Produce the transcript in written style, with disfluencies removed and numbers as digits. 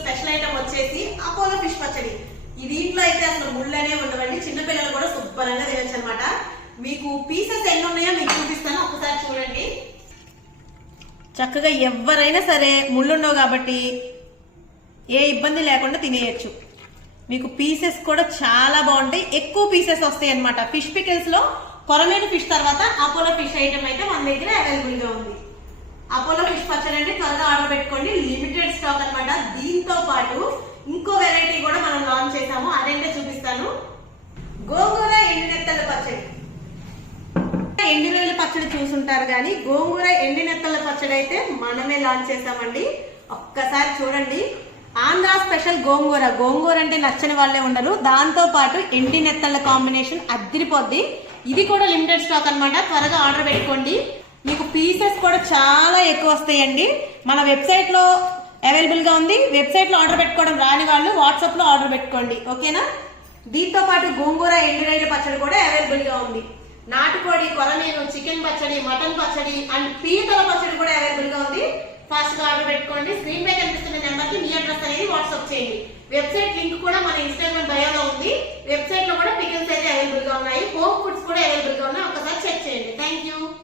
Special item వచ్చేసి Apollo fish పచ్చడి. ఈ దీంట్లో అయితే అసలు ముళ్ళనే ఉండవండి, చిన్నపిల్లలు కూడా శుభ్రంగా తినచ్చు అనమాట. మీకు పీసెస్ ఎన్ని ఉన్నాయో మీకు చూపిస్తాను, ఒకసారి చూడండి. చక్కగా ఎవరైనా సరే ముళ్ళుండవు కాబట్టి ఏ ఇబ్బంది లేకుండా తినేయచ్చు. మీకు పీసెస్ కూడా చాలా బాగుంటాయి, ఎక్కువ పీసెస్ వస్తాయి అనమాట. ఫిష్ పికిల్స్ లో కొరమేను ఫిష్ తర్వాత అపోలో ఫిష్ ఐటమ్ అయితే మన దగ్గర అవైలబుల్ గా ఉంది. అపోలో ఫిష్ పచ్చడి అంటే త్వరగా ఆర్డర్ పెట్టుకోండి, లిమిటెడ్ స్టాక్ అనమాట. దీంతో పాటు ఇంకో వెరైటీ కూడా మనం లాంచ్ చేసాము, అదేంటే చూపిస్తాను. గోంగూర ఎండినెత్తల పచ్చడి. ఎండివేల పచ్చడి చూసుంటారు కానీ గోంగూర ఎండినెత్తల పచ్చడి అయితే మనమే లాంచ్ చేసామండి. ఒక్కసారి చూడండి. ఆంధ్ర స్పెషల్ గోంగూర. గోంగూర అంటే నచ్చని వాళ్ళే ఉండరు, దాంతో పాటు ఎండినెత్తల కాంబినేషన్ అదిరిపోద్ది. ఇది కూడా లిమిటెడ్ స్టాక్ అనమాట, త్వరగా ఆర్డర్ పెట్టుకోండి. మీకు పీసెస్ కూడా చాలా ఎక్కువ వస్తాయండి. మన వెబ్సైట్ లో అవైలబుల్ గా ఉంది. వెబ్సైట్ లో ఆర్డర్ పెట్టుకోవడం రాని వాళ్ళు వాట్సాప్ లో ఆర్డర్ పెట్టుకోండి, ఓకేనా. దీంతో పాటు గోంగూర ఎండురైల పచ్చడి కూడా అవైలబుల్ గా ఉంది. నాటుకోడి, కొరమేను, చికెన్ పచ్చడి, మటన్ పచ్చడి అండ్ పీతల పచ్చడి కూడా అవైలబుల్ గా ఉంది. ఫాస్ట్ గా ఆర్డర్ పెట్టుకోండి. స్క్రీన్ పై కనిపిస్తున్న నెంబర్ కి మీ అడ్రస్ అనేది వాట్సాప్ చేయండి. వెబ్సైట్ లింక్ కూడా